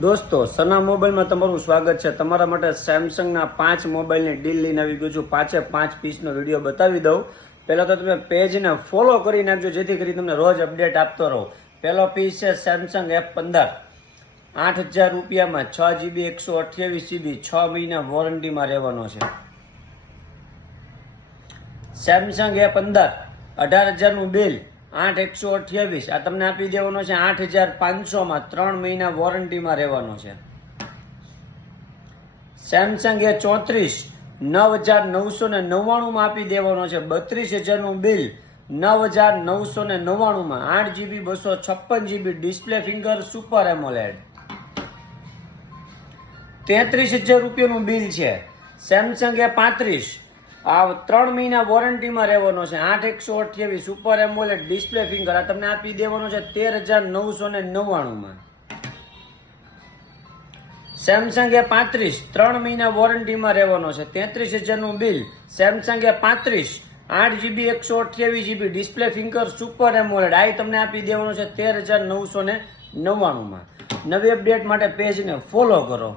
દોસ્તો સના મોબાઈલમાં તમારું સ્વાગત છે। તમારા માટે સેમસંગના 5 મોબાઈલની ડીલ લઈને આવી ગયો છું। 5 પીસનો વિડીયો બતાવી દઉં। પહેલા તો તમે પેજને ફોલો કરી નાખજો જેથી કરી તમને રોજ અપડેટ આપતો રહો। પહેલો પીસ છે સેમસંગ F15 8000 રૂપિયામાં 6GB 128GB 6 મહિના વોરંટીમાં રહેવાનો છે। સેમસંગ A15 18000નું બિલ 8128 આ તમને આપી દેવાનો છે 8500 માં 3 મહિના વોરંટીમાં રહેવાનો છે। સેમસંગ A34 9999 માં આપી દેવાનો છે 32000નું બિલ 9999 માં 8GB 256GB display finger super AMOLED. 33000 રૂપિયાનું બિલ છે સેમસંગ A35 આ 3 મહિના વોરંટીમાં રહેવાનો છે 8128 સુપર એમોલેડ ડિસ્પ્લે ફિંગર આ તમને આપી દેવાનો છે 13999 માં। સેમસંગ A35 3 મહિના વોરંટીમાં રહેવાનો છે 33000નું bill Samsung A35 8GB 128GB display finger super AMOLED આ તમને આપી દેવાનો છે 13999 માં। નવી અપડેટ માટે પેજને ફોલો કરો।